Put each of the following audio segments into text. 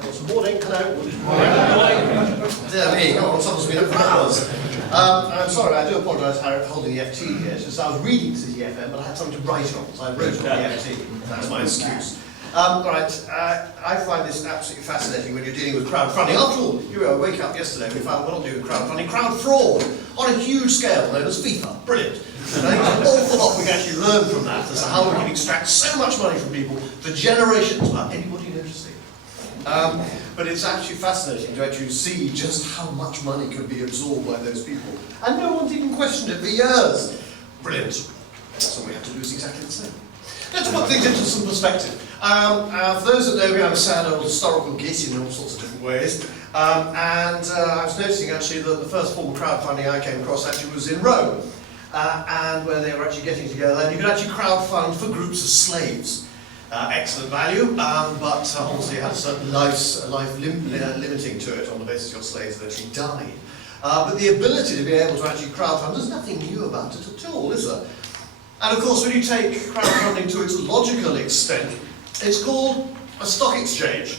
Good morning, hello. Morning. Dear me, come on, someone's been up for hours. I'm sorry, I do apologise for holding the FT here. It's just I was reading City FM, but I had something to write on, so I wrote on the FT. That's my excuse. I find this absolutely fascinating when you're dealing with crowdfunding. After all, I wake up yesterday, we found we're not doing crowdfunding, crowd fraud on a huge scale, known as FIFA. Brilliant. And I think there's an awful lot we can actually learn from that as to how we can extract so much money from people for generations without anybody noticing. But it's actually fascinating to actually see just how much money could be absorbed by those people. And no one's even questioned it for years. Brilliant. So we have to do is exactly the same. Let's put things into some perspective. For those that know me, I'm a sad old historical git in all sorts of different ways. I was noticing actually that the first form of crowdfunding I came across actually was in Rome. And where they were actually getting together, and you could actually crowdfund for groups of slaves. Excellent value, but obviously it had a certain life limiting to it on the basis your slaves eventually died. But the ability to be able to actually crowdfund, there's nothing new about it at all, is there? And of course, when you take crowdfunding to its logical extent, it's called a stock exchange.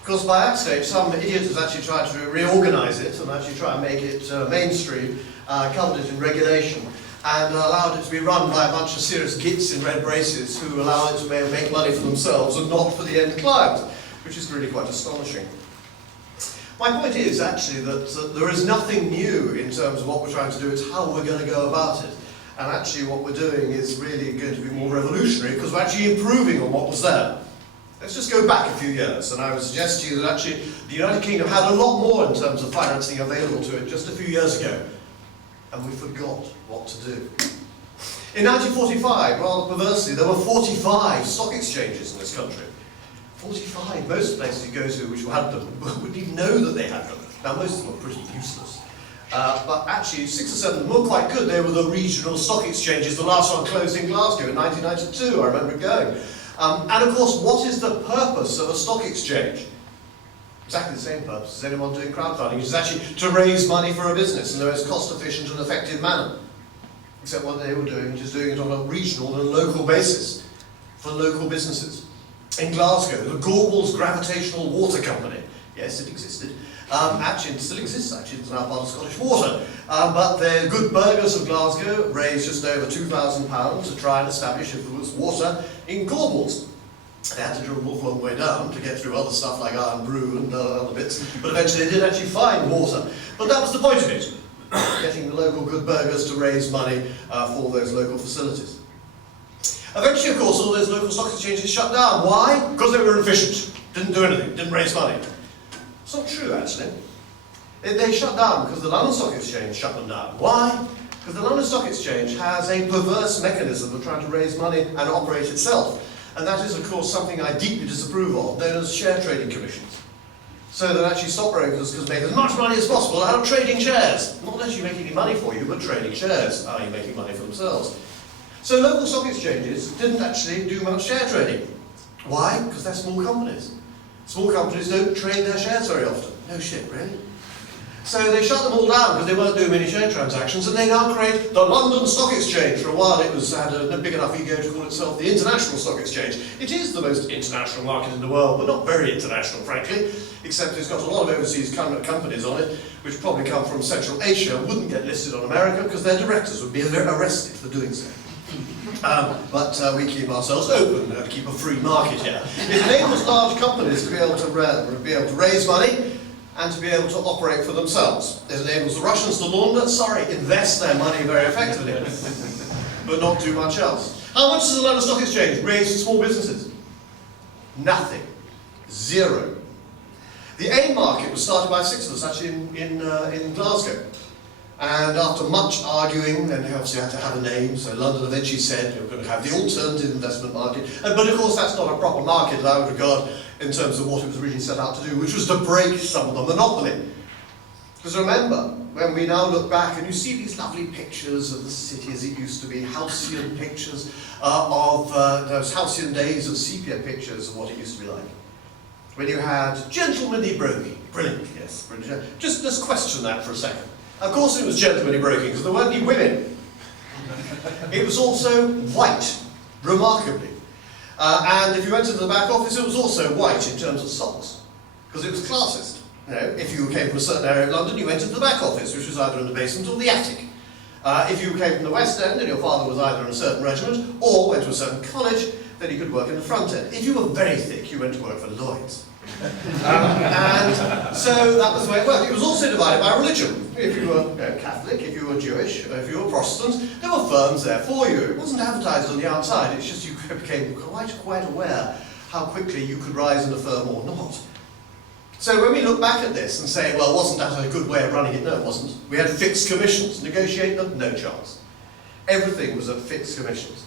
Because by accident, some idiot has actually tried to reorganise it and actually try and make it mainstream, covered it in regulation, and allowed it to be run by a bunch of serious gits in red braces who allow it to make money for themselves and not for the end client, which is really quite astonishing. My point is actually that there is nothing new in terms of what we're trying to do, it's how we're going to go about it. And actually what we're doing is really going to be more revolutionary because we're actually improving on what was there. Let's just go back a few years, and I would suggest to you that actually the United Kingdom had a lot more in terms of financing available to it just a few years ago. And we forgot what to do. In 1945, rather perversely, there were 45 stock exchanges in this country. 45. Most places you go to which had them wouldn't even know that they had them. Now, most of them were pretty useless. But actually, 6 or 7 of them were quite good. They were the regional stock exchanges. The last one closed in Glasgow in 1992. I remember going. And of course, what is the purpose of a stock exchange? Exactly the same purpose as anyone doing crowdfunding, which is actually to raise money for a business in the most cost-efficient and effective manner. Except what they were doing, just doing it on a regional and local basis for local businesses. In Glasgow, the Gorbals Gravitational Water Company, yes, it existed. Actually, it still exists, actually, it's now part of Scottish Water. But the good burghers of Glasgow raised just over £2,000 to try and establish if there was water in Gorbals. They had to drill an awful long way down to get through other stuff like iron brew and other bits, but eventually they did actually find water. But that was the point of it, getting the local good burghers to raise money for those local facilities. Eventually, of course, all those local stock exchanges shut down. Why? Because they were inefficient, didn't do anything, didn't raise money. It's not true, actually. They shut down because the London Stock Exchange shut them down. Why? Because the London Stock Exchange has a perverse mechanism of trying to raise money and operate itself. And that is, of course, something I deeply disapprove of, known as share trading commissions. So that actually stockbrokers can make as much money as possible out of trading shares. Not actually making any money for you, but trading shares, i.e. making money for themselves. So local stock exchanges didn't actually do much share trading. Why? Because they're small companies. Small companies don't trade their shares very often. No shit, really. So they shut them all down because they weren't doing many share transactions, and they now create the London Stock Exchange. For a while it had a big enough ego to call itself the International Stock Exchange. It is the most international market in the world, but not very international, frankly, except it's got a lot of overseas companies on it, which probably come from Central Asia and wouldn't get listed on America because their directors would be arrested for doing so. But we keep ourselves open and keep a free market here. It enables large companies to be able to raise money and to be able to operate for themselves. It enables the Russians to invest their money very effectively, but not do much else. How much does the London Stock Exchange raise for small businesses? Nothing. Zero. The AIM market was started by 6 of us actually in Glasgow. And after much arguing, and they obviously had to have a name, so London eventually said we're going to have the alternative investment market. But of course that's not a proper market that I would regard in terms of what it was originally set out to do, which was to break some of the monopoly. Because remember, when we now look back and you see these lovely pictures of the city as it used to be, halcyon pictures of those halcyon days of sepia pictures of what it used to be like. When you had gentlemanly broking, brilliant, yes, brilliant. Just question that for a second. Of course it was gentlemanly broking, because there weren't any women. It was also white, remarkably. And if you went into the back office, it was also white in terms of socks. because it was classist. You know, if you came from a certain area of London, you went into the back office, which was either in the basement or the attic. If you came from the West End and your father was either in a certain regiment or went to a certain college, then you could work in the front end. If you were very thick, you went to work for Lloyd's. And so that was the way it worked. It was also divided by religion. If you were Catholic, if you were Jewish, if you were Protestant, there were firms there for you. It wasn't advertised on the outside, it's just you became quite aware how quickly you could rise in a firm or not. So when we look back at this and say, well, wasn't that a good way of running it? No, it wasn't. We had fixed commissions. Negotiate them? No chance. Everything was at fixed commissions.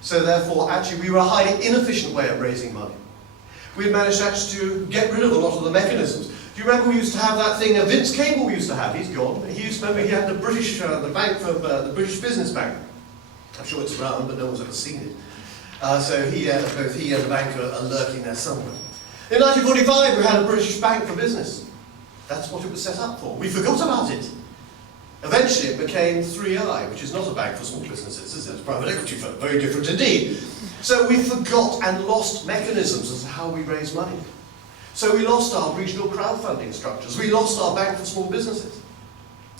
So therefore, actually, we were a highly inefficient way of raising money. We managed actually to get rid of a lot of the mechanisms. Do you remember we used to have that thing Vince Cable we used to have? He's gone. Remember he had the British, the bank for the British Business Bank. I'm sure it's around, but no one's ever seen it. So both he and the bank are lurking there somewhere. In 1945, we had a British Bank for Business. That's what it was set up for. We forgot about it. Eventually, it became 3i, which is not a bank for small businesses, it's a private equity firm. Very different indeed. So we forgot and lost mechanisms as to how we raise money. So we lost our regional crowdfunding structures. We lost our bank for small businesses.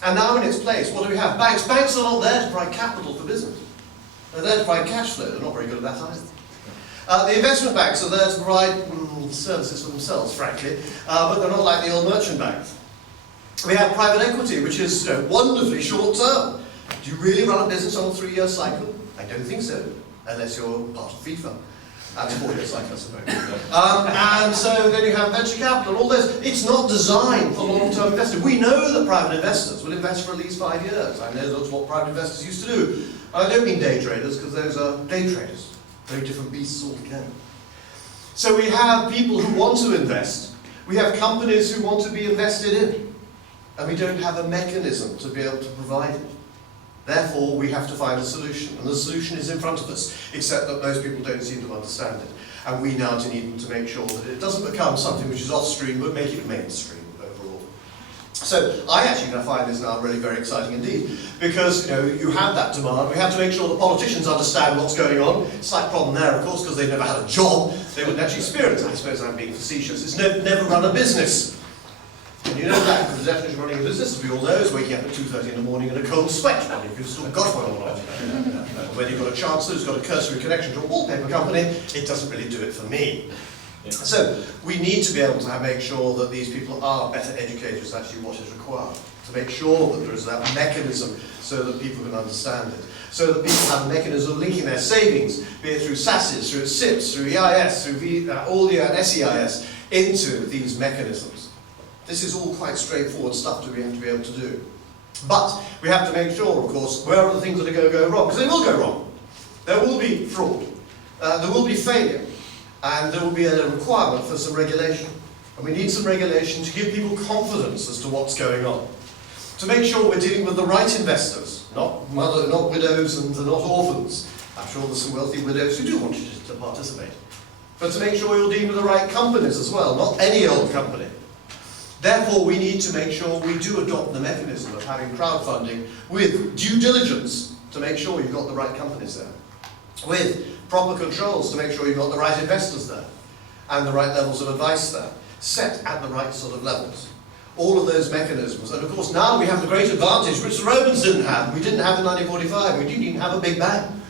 And now in its place, what do we have? Banks. Banks are not there to provide capital for business. They're there to provide cash flow. They're not very good at that either. The investment banks are there to provide services for themselves, frankly, but they're not like the old merchant banks. We have private equity, which is wonderfully short term. Do you really run a business on a 3-year cycle? I don't think so, unless you're part of FIFA. That's a 4-year cycle, I suppose. And so then you have venture capital, all this. It's not designed for long-term investors. We know that private investors will invest for at least 5 years. I know that's what private investors used to do. I don't mean day traders, because those are day traders. Very different beasts altogether. So we have people who want to invest. We have companies who want to be invested in. And we don't have a mechanism to be able to provide it. Therefore, we have to find a solution. And the solution is in front of us, except that most people don't seem to understand it. And we now need to make sure that it doesn't become something which is off-stream, but make it mainstream overall. So I actually find this now really very exciting indeed, because you have that demand. We have to make sure that politicians understand what's going on. Slight problem there, of course, because they've never had a job. They wouldn't actually experience it. I suppose I'm being facetious. It's never run a business. And you know that, because the definition of running a business, as we all know, is waking up at 2:30 in the morning in a cold sweat, whether you've still got one or not. Whether you've got a chancellor who's got a cursory connection to a wallpaper company, it doesn't really do it for me. Yeah. So we need to be able to make sure that these people are better educated as actually what is required. To make sure that there is that mechanism so that people can understand it. So that people have a mechanism of linking their savings, be it through SASs, through SIPs, through EIS, through all the SEIS, into these mechanisms. This is all quite straightforward stuff that we have to be able to do. But we have to make sure, of course, where are the things that are going to go wrong? Because they will go wrong. There will be fraud. There will be failure. And there will be a requirement for some regulation. And we need some regulation to give people confidence as to what's going on. To make sure we're dealing with the right investors, not widows and not orphans. I'm sure there's some wealthy widows who do want to participate. But to make sure you're dealing with the right companies as well, not any old company. Therefore, we need to make sure we do adopt the mechanism of having crowdfunding with due diligence to make sure you've got the right companies there. With proper controls to make sure you've got the right investors there. And the right levels of advice there. Set at the right sort of levels. All of those mechanisms. And of course, now we have the great advantage, which the Romans didn't have. We didn't have in 1945. We didn't even have a Big Bang.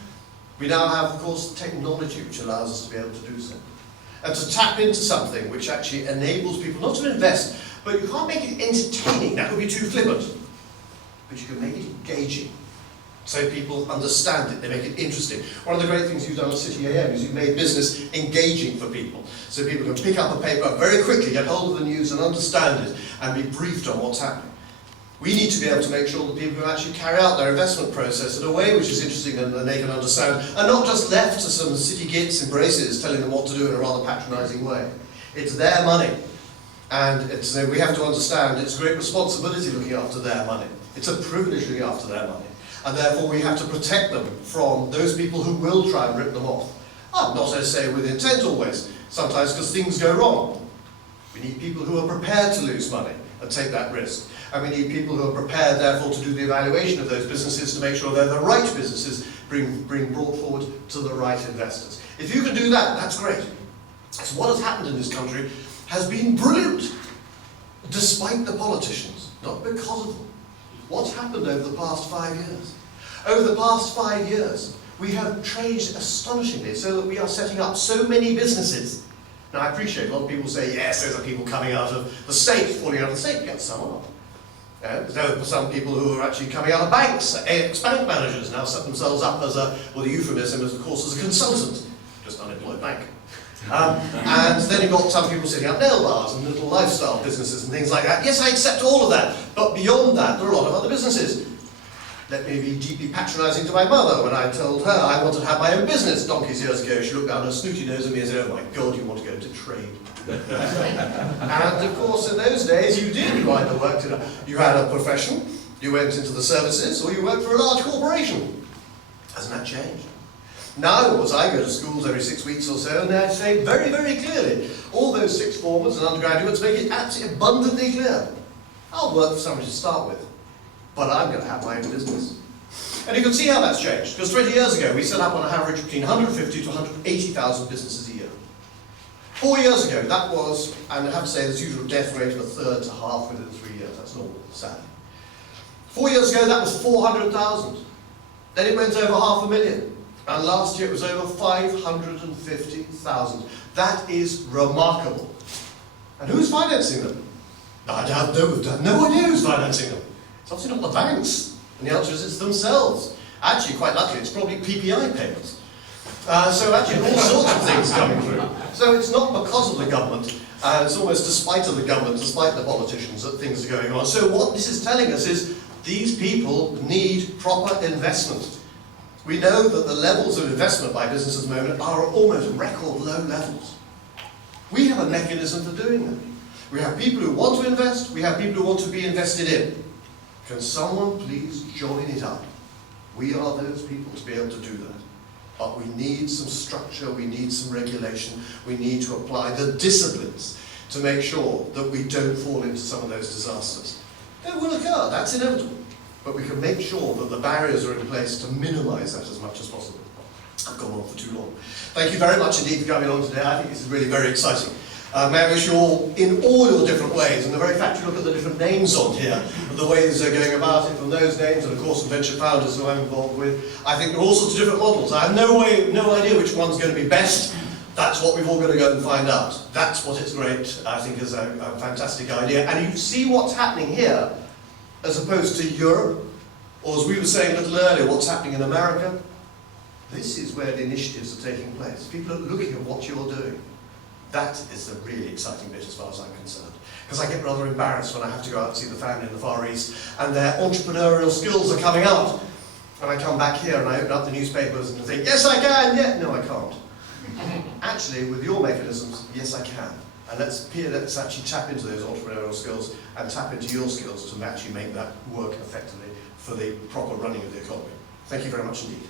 We now have, of course, technology which allows us to be able to do so. And to tap into something which actually enables people not to invest, but you can't make it entertaining, that would be too flippant. But you can make it engaging, so people understand it, they make it interesting. One of the great things you've done at City AM is you've made business engaging for people. So people can pick up a paper very quickly, get hold of the news and understand it, and be briefed on what's happening. We need to be able to make sure that people can actually carry out their investment process in a way which is interesting and they can understand, and not just left to some city gits and braces telling them what to do in a rather patronising way. It's their money. And we have to understand it's a great responsibility looking after their money. It's a privilege looking after their money. And therefore we have to protect them from those people who will try and rip them off. Not as say with intent always, sometimes because things go wrong. We need people who are prepared to lose money and take that risk. And we need people who are prepared therefore to do the evaluation of those businesses to make sure they're the right businesses being brought forward to the right investors. If you can do that, that's great. So what has happened in this country has been brilliant, despite the politicians, not because of them. What's happened over the past 5 years? Over the past 5 years, we have changed astonishingly so that we are setting up so many businesses. Now, I appreciate a lot of people say, yes, those are people coming out of the state, falling out of the state. Yes, some are. There are some people who are actually coming out of banks, ex-bank managers, now set themselves up as a, well, the euphemism is, of course, as a consultant, just unemployed bank. And then you've got some people setting up nail bars and little lifestyle businesses and things like that. Yes, I accept all of that, but beyond that, there are a lot of other businesses. Let me be deeply patronising to my mother when I told her I wanted to have my own business donkeys years ago. She looked down her snooty nose at me and said, oh my God, you want to go into trade. And of course, in those days, you did. You either worked in you had a profession, you went into the services, or you worked for a large corporation. Hasn't that changed? Now, of course, I go to schools every 6 weeks or so, and I say very, very clearly, all those sixth formers and undergraduates make it absolutely abundantly clear. I'll work for somebody to start with, but I'm going to have my own business. And you can see how that's changed, because 20 years ago, we set up on average between 150 to 180,000 businesses a year. 4 years ago, that was, and I have to say, there's usual death rate of a third to half within 3 years. That's normal, sadly. 4 years ago, that was 400,000. Then it went over 500,000. And last year, it was over 550,000. That is remarkable. And who's financing them? I have no idea who's financing them. It's obviously not the banks. And the answer is it's themselves. Actually, quite luckily, it's probably PPI payments. So actually, all sorts of things coming through. So it's not because of the government, and it's almost despite of the government, despite the politicians, that things are going on. So what this is telling us is these people need proper investment. We know that the levels of investment by businesses at the moment are almost record low levels. We have a mechanism for doing that. We have people who want to invest, we have people who want to be invested in. Can someone please join it up? We are those people to be able to do that. But we need some structure, we need some regulation, we need to apply the disciplines to make sure that we don't fall into some of those disasters. It will occur, that's inevitable. But we can make sure that the barriers are in place to minimise that as much as possible. I've gone on for too long. Thank you very much indeed for coming on today. I think this is really very exciting. May I wish you all, in all your different ways, and the very fact you look at the different names on here, and the ways they're going about it from those names, and of course the venture founders who I'm involved with, I think there are all sorts of different models. I have no idea which one's going to be best. That's what we've all got to go and find out. That's what it's great, I think, is a fantastic idea. And you see what's happening here, as opposed to Europe, or as we were saying a little earlier, what's happening in America. This is where the initiatives are taking place. People are looking at what you're doing. That is the really exciting bit as far as I'm concerned. Because I get rather embarrassed when I have to go out and see the family in the Far East and their entrepreneurial skills are coming out. And I come back here and I open up the newspapers and think, yes I can, yeah, no I can't. Actually, with your mechanisms, yes I can. And let's actually tap into those entrepreneurial skills and tap into your skills to actually make that work effectively for the proper running of the economy. Thank you very much indeed.